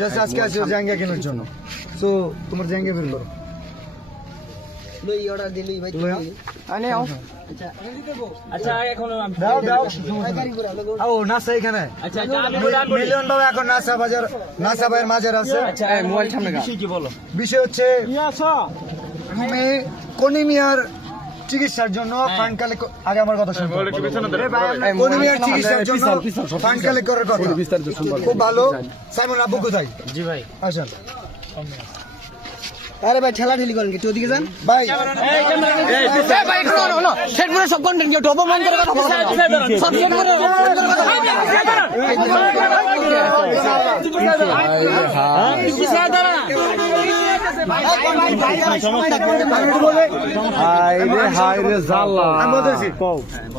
Just আজকে আসো জায়গা কেনার জন্য। তো তোমার জায়গা বের করো। মিলিয়ন বাবা এখন নাসা বাজার, নাসা ভাইয়ের মাজার আছে। বিষয় হচ্ছে তুমি কনিমিয়ার চিকিৎসার জন্য ফান্ড কালেক্ট, আগে আমার কথা শুনুন। কনিমিয়ার চিকিৎসার জন্য ফান্ড কালেক্ট করার কথা খুব ভালো। সাইমন আব্বু কোথায়? জি ভাই আসেন। আরে ভাই ঠেলা ঠেলি করেন কি ওদিকে যান ভাই। শেরপুরের সব কন্টেন্ট কি টপ অন করে কথা বলেন সব শেরপুরের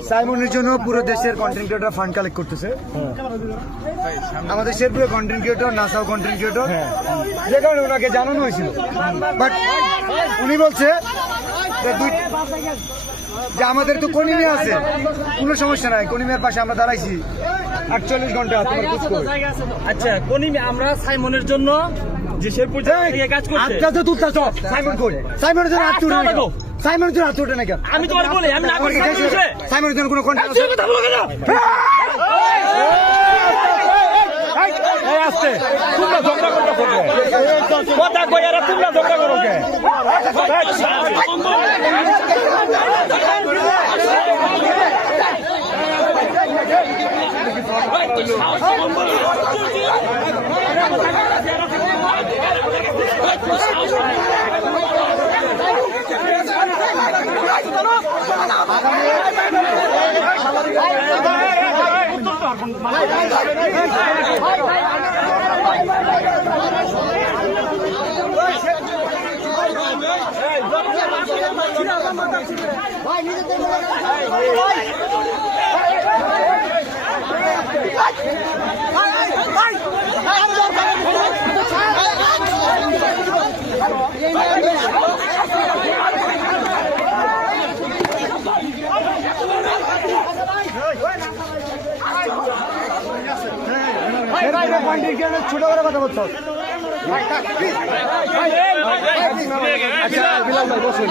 সাইমনের জন্য পুরো দেশের কন্টেন্ট ক্রিয়েটর ফান্ড কালেক্ট করতেছে। আমাদের শেরপুরের কন্টেন্ট ক্রিয়েটর, নাসাও কন্টেন্ট ক্রিয়েটর, যে কারণে ওনাকে জানানো হয়েছিল। বাট উনি বলছে যে আমাদের তো কনিমিয়া আছে, কোনো সমস্যা নাই, কনিমিয়ার পাশে আমরা দাঁড়াইছি 48 ঘন্টা। আচ্ছা কনিমিয়া আমরা সাইমনের জন্য যে শেরপুর থেকে কাজ করছে আটটা তো তুলতাছ। সাইমন কই? সাইমনের জন্য হাত তুলে না। সাইমনের জন্য হাত তুলে না কেন? আমি তোমার বলি আমি না করি সাইমনের জন্য কোনো কন্টেন্ট আছে? আসতে তোমরা ঝগড়া করতে কথা কই আর তোমরা ঝগড়া করো কে? ছোট করে কথা বলছো। আচ্ছা বিলাল ভাই বসুন।